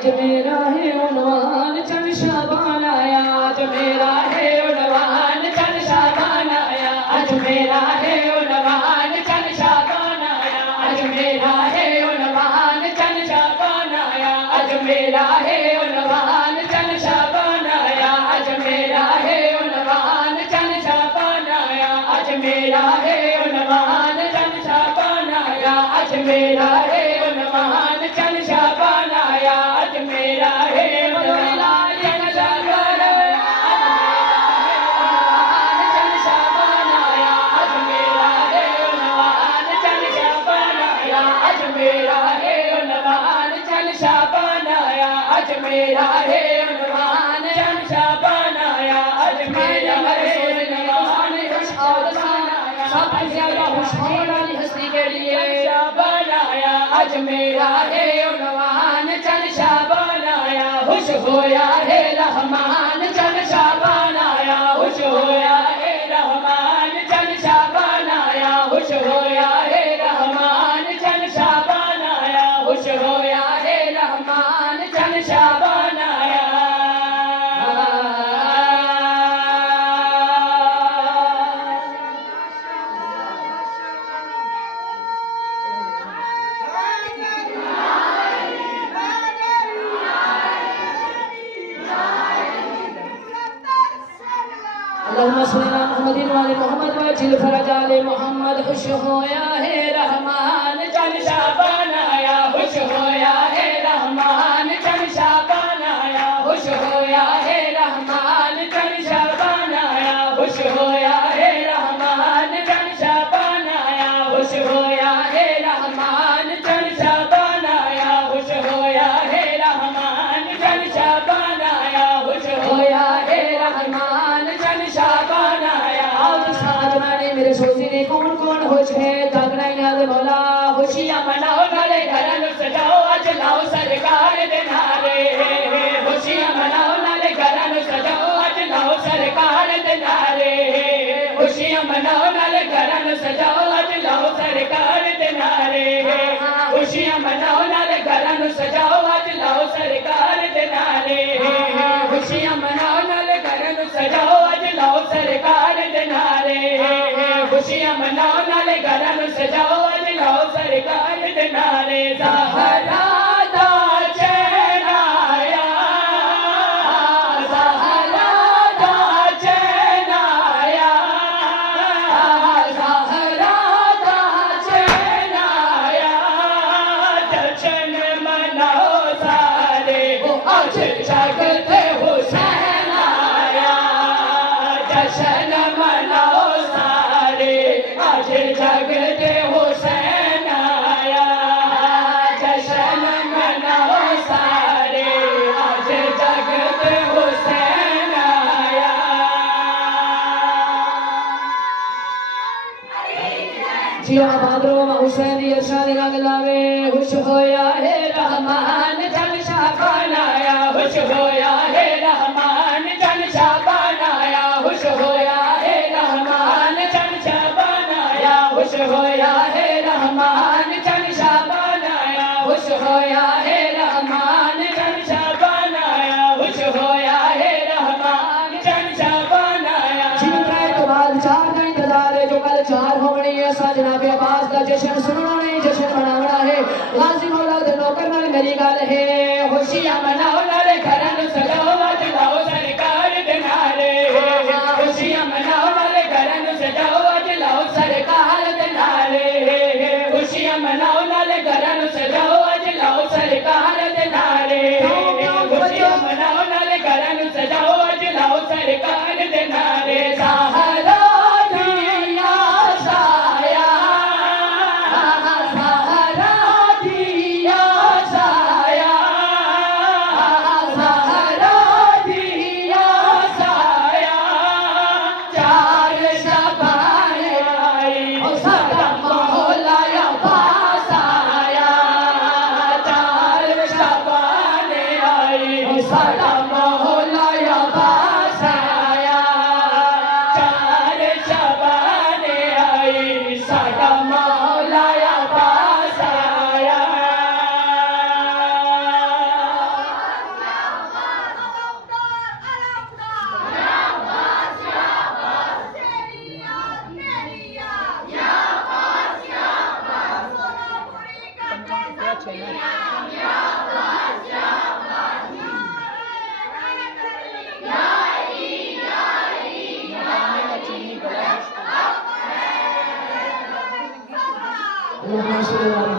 आज मेरा है उन्वान चल शाबान आया आज मेरा है उन्वान चल शाबान आया आज मेरा है उन्वान चल शाबान आया आज मेरा है उन्वान चल शाबान आया आज मेरा है उन्वान चल शाबान आया आज मेरा है उन्वान चल शाबान आया आज मेरा है उन्वान चल शाबान आया आज मेरा है उन्वान चल शाबान आया आज मेरा है उन्वान चल शाबान आया आज मेरा है उन्वान चल शाबान आया आज मेरा है उन्वान चल शाबान आया आज मेरा है उन्वान चल शाबान आया आज मेरा है उन्वान सबसे ज्यादा खुशहाल वाली हस्ती के लिए शाबान आया आज मेरा है उन्वान चल शाबान आया खुश होया है रहमान चल शाबान आया खुश होया है रहमान चल शाबान आया खुश होया है रहमान चल शाबान आया खुश होया है रहमान चल शाबान आया अल्लाहुम्मा सल्ली अला मुहम्मदिन व आले मुहम्मद व अजिल फरज आले मुहम्मद खुश होया है रहमान चल शाबान आया खुश होया है रहमान चल शाबान आया खुश होया है रहमान चल शाबान आया खुश होया है रहमान चल शाबान आया खुश होया है रहमान चल शाबान आया खुश होया है रहमान चल शाबान आया खुश होया है रहमान चल शाबान आया आज साजना ने मेरे सोजी ने कौन कौन खुश है जागना याद मौला खुशियां मनाओ नाले घरन सजाओ आज लाओ सरकार दे नारे खुशियां मनाओ नाले घरन सजाओ आज लाओ सरकार दे नारे खुशियां मनाओ नाले घरन सजाओ आज लाओ सरकार दे नारे खुशियां मनाओ नाले घरन सजाओ आज लाओ सरकार दे नारे खुशियां मनाओ नाले घरन सजाओ आज लाओ सरकार दे नारे खुशियां मनाओ नाले घरन सजाओ आज लाओ सरकार दे नारे ज़हरा दा चैन आया ज़हरा दा चैन आया ज़हरा दा चैन आया जश्न मनाओ सारे आज जगते हुसैन आया जश्न मनाओ सारे आज जगते हुसैन आया जश्न मनाओ सारे आज जगते हुसैन आया जिया बादरो हुसैन यशानी गलावे खुश होया है रहमान चल शाबान आया खुश होया है रहमान चल शाबान आया खुश होया है रहमान चल शाबान आया खुश होया है रहमान चल शाबान आया खुश होया है रहमान चल शाबान आया खुश होया है रहमान चल शाबान आया जिनका तो बाद चार का इंतजार है जो कल चार होनी है सा जनाब अब्बास का जश्न सुनना नहीं जश्न मनावना है लाजिम औलाद नौकर नाल मेरी गल है खुशियां मनाओ नाले घरन सजाओ आज लाओ सरकार दे नारे खुशियां मनाओ नाले घरन सजाओ आज लाओ सरकार दे नारे खुशियां मनाओ नाले घरन सजाओ आज लाओ सरकार दे नारे खुशियां मनाओ नाले घरन सजाओ आज लाओ सरकार दे नारे ज़हरा दिया साया ज़हरा दिया साया ज़हरा दिया साया चार शबान आई ओ सादा मौला या बासा Allahumma salli ala